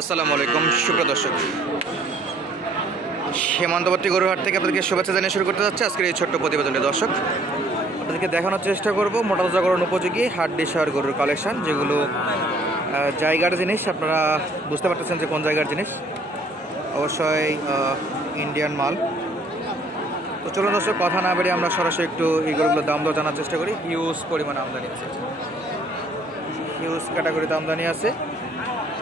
আসসালামু আলাইকুম সুপ্রিয় দর্শক, সীমান্তবর্তী গরুহাট থেকে আপনাদেরকে শুভেচ্ছা জানিয়ে শুরু করতে যাচ্ছে আজকের এই ছোট্ট প্রতিবেদনে। দর্শক, আপনাদেরকে দেখানোর চেষ্টা করব মোটাতাজাকরণ উপযোগী হাড্ডিসার গরুর কালেকশন, যেগুলো জায়গার জিনিস। আপনারা বুঝতে পারতেছেন যে কোন জায়গার জিনিস, অবশ্যই ইন্ডিয়ান মাল। তো চলুন দর্শক, কথা না বেরিয়ে আমরা সরাসরি একটু এই গরুগুলোর দাম দর জানার চেষ্টা করি। হিউজ পরিমাণে আমদানি আছে, হিউজ ক্যাটাগরিতে আমদানি আছে,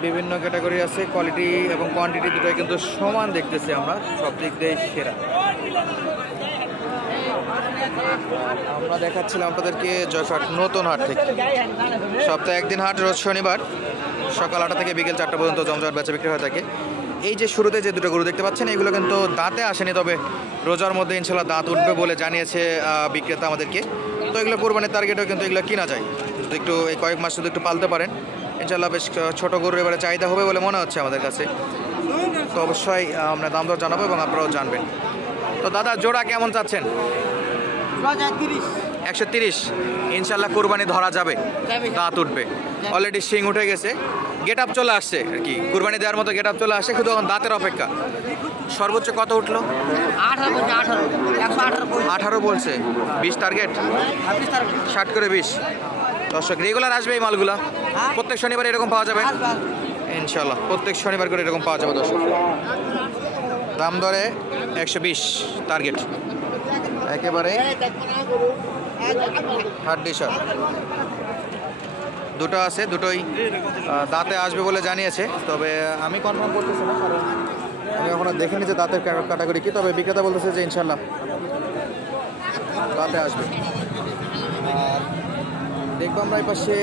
বিভিন্ন ক্যাটাগরি আছে, কোয়ালিটি এবং কোয়ান্টিটি দুটোই কিন্তু সমান দেখতেছি আমরা, সব দিক দিয়ে সেরা। আমরা দেখাচ্ছিলাম আপনাদেরকে জয়ফাট নতুন হাট থেকে। সপ্তাহে একদিন হাট, রোজ শনিবার সকাল 8টা থেকে বিকেল 4টা পর্যন্ত জমজমাট বেচা বিক্রি হয়ে থাকে। এই যে শুরুতে যে দুটো গরু দেখতে পাচ্ছেন, এগুলো কিন্তু দাঁতে আসেনি, তবে রোজার মধ্যে ইনশাল্লাহ দাঁত উঠবে বলে জানিয়েছে বিক্রেতা আমাদেরকে। তো এগুলো কোরবানির টার্গেটেও কিন্তু এগুলো কিনা যায়, যদি একটু এই কয়েক মাস শুধু একটু পালতে পারেন ইনশাল্লাহ বেশ ছোটো গরুর এবারে চাহিদা হবে বলে মনে হচ্ছে আমাদের কাছে। তো অবশ্যই আমরা দাম দর জানাবো এবং আপনারাও জানবেন। তো দাদা, জোড়া কেমন চাচ্ছেন? 130। ইনশাল্লাহ কুরবানি ধরা যাবে, দাঁত উঠবে, অলরেডি শিং উঠে গেছে, গেট আপ চলে আসছে আর কি, কুরবানি দেওয়ার মতো গেট আপ চলে আসছে, শুধু এখন দাঁতের অপেক্ষা। সর্বোচ্চ কত উঠলো? 18 বলছে। 20 টার্গেট, 60 করে 20। দর্শক, রেগুলার আসবে এই মালগুলা? প্রত্যেক শনিবার এরকম পাওয়া যাবে ইনশাল্লাহ, প্রত্যেক শনিবার করে এরকম পাওয়া যাবে। দর্শক, দাম দরে 120 টার্গেট, একেবারে হাড্ডিসার। দুটো আছে, দুটোই দাঁতে আসবে বলে জানিয়েছে, তবে আমি কনফার্ম করতেছি না, কারণ আমি এখনো দেখিনি যে দাঁতের ক্যাটাগরি কি। তবে বিক্রেতা বলতেছে যে ইনশাল্লাহ দাঁতে আসবে। দেখবো আমরা এই পাশে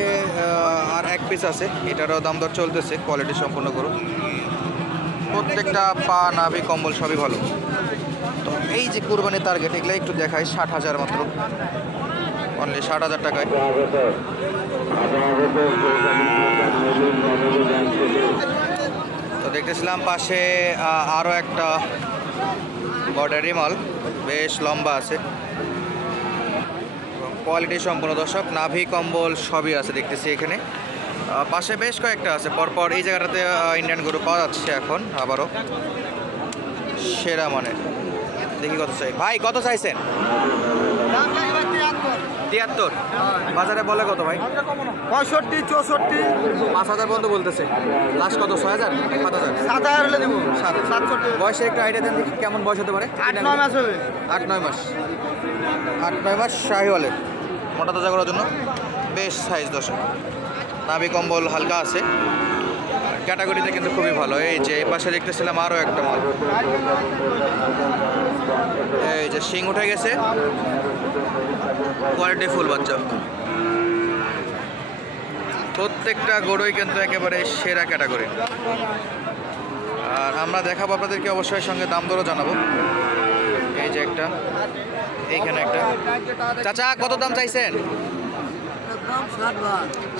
আর এক পিস আছে, এটারও দাম দর চলতেছে, কোয়ালিটি সম্পূর্ণ গরু, প্রত্যেকটা পা নাভি কম্বল সবই ভালো। তো এই যে কুরবানির টার্গেট, এগুলো একটু দেখায় 60,000 মাত্র, অনলি 60,000 টাকায়। তো দেখতেছিলাম পাশে আরও একটা বর্ডারি মাল, বেশ লম্বা আছে, কোয়ালিটি সম্পূর্ণ। দর্শক, নাভি কম্বল সবই আছে দেখতেছি এখানে। পাশে বেশ কয়েকটা আছে পরপর। এই জায়গাটাতে ইন্ডিয়ান গরু পাওয়া যাচ্ছে এখন আবারও, সেরা মানের। দেখি কত চাই। ভাই কত চাইছেন? 73। বাজারে বলে কত ভাই? 65, 64, 5,000 পর্যন্ত বলতেছে। লাস্ট কত? 6,000, 7,000? 7,000 হলে দেবো। 67। বয়সে একটু আইডিয়া দেন দেখি, কেমন বয়স হতে পারে? 8-9 মাস হবে। 8-9 মাস। 8-9 মাস শাহিওয়ালের, মোটা তাজা করার জন্য বেশ সাইজ। দর্শক, নাভি কম্বল হালকা আছে, ক্যাটাগরিতে কিন্তু খুবই ভালো। এই যে এই পাশে দেখতেছিলাম আরও একটা মাল, এই যে শিং উঠে গেছে, কোয়ালিটি ফুল বাচ্চা। প্রত্যেকটা গরুই কিন্তু একেবারে সেরা ক্যাটাগরি। আর আমরা দেখাবো আপনাদেরকে, অবশ্যই সঙ্গে দাম দরও জানাবো। এই যে একটা, এইখানে একটা। চাচা কত দাম চাইছেন?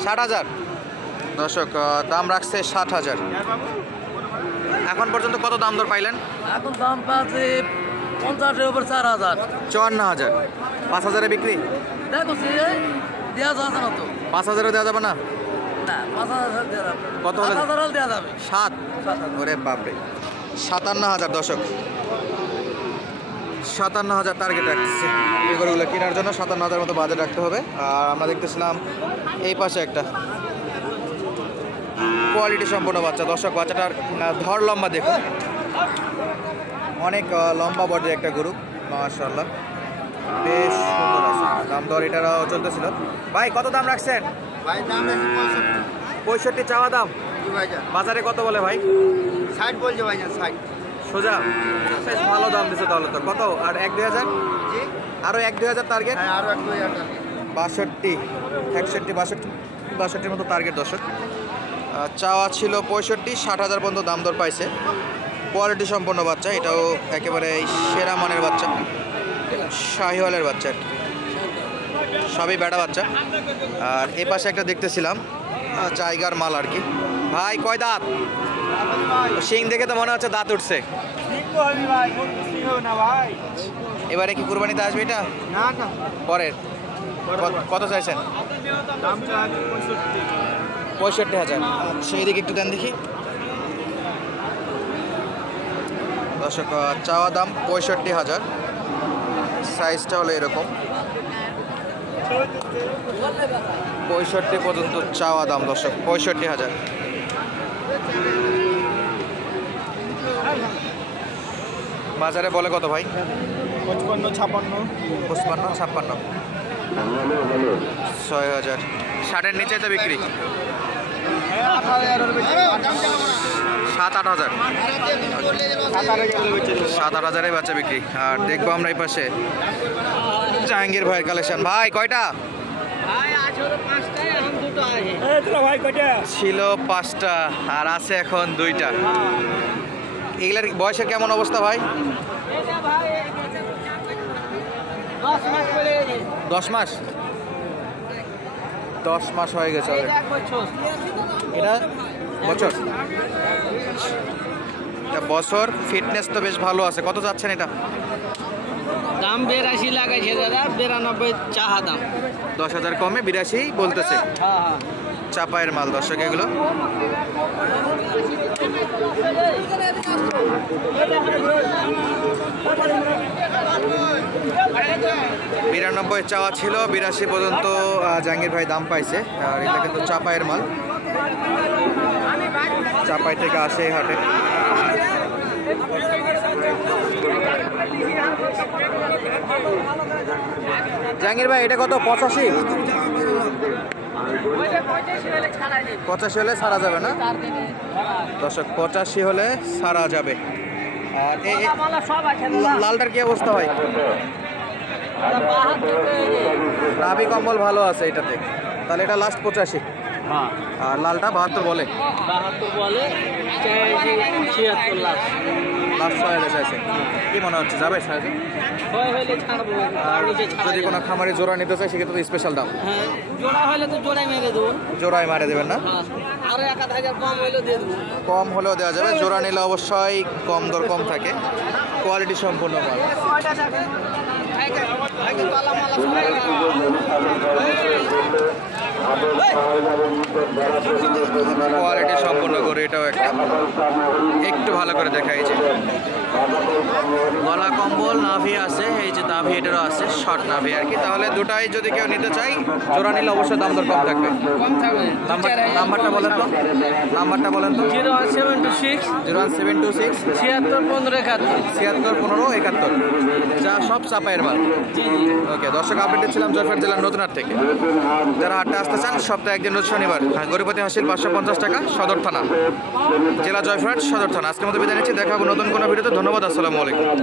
60,000। দর্শক, দাম রাখছে 60,000। এখন পর্যন্ত কত দাম দর পাইলেন? এখন দাম পাচ্ছে 50-এর উপর 4,000। 54,000। 5,000-এ বিক্রি? দেখো দেওয়া যাচ্ছে না তো। 5,000-এ দেওয়া যাবে না? না, 5,000 দেওয়া যাবে। কত হলে? 7,000 দেওয়া যাবে। 7? ওরে বাপরে, 57,000। দর্শক, 57,000 টার্গেট রাখতেছে এই গরুগুলো কেনার জন্য। 57,000 মতো বাজেট রাখতে হবে। আর আমরা দেখতেছিলাম এই পাশে একটা কোয়ালিটি সম্পূর্ণ বাচ্চা। দর্শক, বাচ্চাটার ধর লম্বা দেখুন, অনেক লম্বা বডির একটা গরু, মাশাআল্লাহ, বেশ সুন্দর আছে। দাম দর এটারও চলতেছিল। ভাই কত দাম রাখছেন? ভাই দাম আছে 65 চাওয়া দাম। বাজারে কত বলে ভাই? 60 বলছে ভাই, 60 সোজা। বেশ ভালো দাম দিচ্ছে তাহলে। তো কত আর 1-2 হাজার? জি, আরও 1-2 হাজার টার্গেট। হ্যাঁ, আরো 1-2 হাজার। 62, 61, 62 মতো টার্গেট। দর্শক, চাওয়া ছিল 65, 60,000 পর্যন্ত দাম দর পাইছে। কোয়ালিটি সম্পন্ন বাচ্চা, এটাও একেবারে সেরা মানের বাচ্চা, শাহিওয়ালের বাচ্চা আর কি, সবই বেটা বাচ্চা। আর এ পাশে একটা দেখতেছিলাম জায়গার মাল আর কি। ভাই কয় দাঁত? শিং দেখে তো মনে হচ্ছে দাঁত উঠছে। এবারে কি কুরবানিতে আসবে এটা? না না, পরের কত চাইছেন? দাম চাই 65। 65,000। সেই দিকে একটু দেন দেখি। দর্শক চাওয়া দাম 65,000, সাইজটা হলো এরকম 65 পর্যন্ত চাওয়া দাম দর্শক, 65,000। বাজারে বলে কত ভাই? 55, 56। 55, 56, 6,000। 60-এর নিচে তো বিক্রি 7-8 হাজার, 7-8 হাজারে বাচ্চা বিক্রি। আর দেখবো আমরা এই পাশে জাহাঙ্গীর ভাইয়ের কালেকশন। ভাই কয়টা ছিল? 5টা, আর আছে এখন 2টা। এগুলার বয়সের কেমন অবস্থা ভাই? 10 মাস, 10 মাস হয়ে গেছে। এটা বছর, বছর ফিটনেস তো বেশ ভালো আছে। কত যাচ্ছেন এটা? দাম 82 লাগাইছে দাদা, 92 চাহা দাম। 10,000 কমে 82 বলতেছে। হ্যাঁ, চাপায়ের মাল দর্শক এগুলো। বিরানব্বই চাওয়া ছিল, 82 পর্যন্ত জাহাঙ্গীর ভাই দাম পাইছে। আর এটা কিন্তু চাপায়ের মাল, চাপাই থেকে আসে এই হাটে। জাহাঙ্গীর ভাই এটা কত? 85? 85 হলে ছাড়া যাবে না দর্শক, 85 হলে ছাড়া যাবে। আর লালটার কি অবস্থা ভাই? নাভি কম্বল ভালো আছে এটাতে, তাহলে এটা লাস্ট 85। আর লালটা 72 বলে, 72 বলে, 76 লাখ লাস্ট 6 হলে চাইছে। কি মনে হচ্ছে যাবে সাহেব? হইলে ছাড়বো। আর যদি কোনো খামারে জোড়া নিতে চায় সেক্ষেত্রে তো স্পেশাল দাম। হ্যাঁ, জোড়া হইলে তো জোড়াই মেরে দেবো। জোড়ায় মারে দেবেন না? হ্যাঁ, আরো 1,000 কম হইলে দিয়ে দেবো। কম হলেও দেওয়া যাবে, জোড়া নিলে অবশ্যই কম দর কম থাকে। কোয়ালিটি সম্পূর্ণ মাল, কোয়ালিটি সম্পূর্ণ করে। এটাও একটা একটু ভালো করে দেখা, এই যে গলা কম্বল, নাভি আছে, এই যে নাভি এটারও আছে, শর্ট নাভি আর কি। তাহলে দুটাই যদি কেউ নিতে চাই, জোড়া নিলে অবশ্যই দাম দর কম থাকবে। কম থাকবে। নাম্বারটা বলেন তো, নাম্বারটা বলেন তো। 01726 01726 76 15 71 76 15 71, যা সব চাপায়ের মাল। জি জি। ওকে দর্শক, আপডেট ছিলাম জয়পুরহাট জেলার নতুন হাট থেকে। যারা হাটে আসতে চান, সপ্তাহে একদিন রোজ শনিবার। গরিপতি হাসিল 550 টাকা, সদর থানা, জেলা জয়পুরহাট সদর থানা। আজকের মতো বিদায় নিচ্ছি, দেখা হবে নতুন কোনো ভিডিওতে। ধন্যবাদ, আসসালামু আলাইকুম।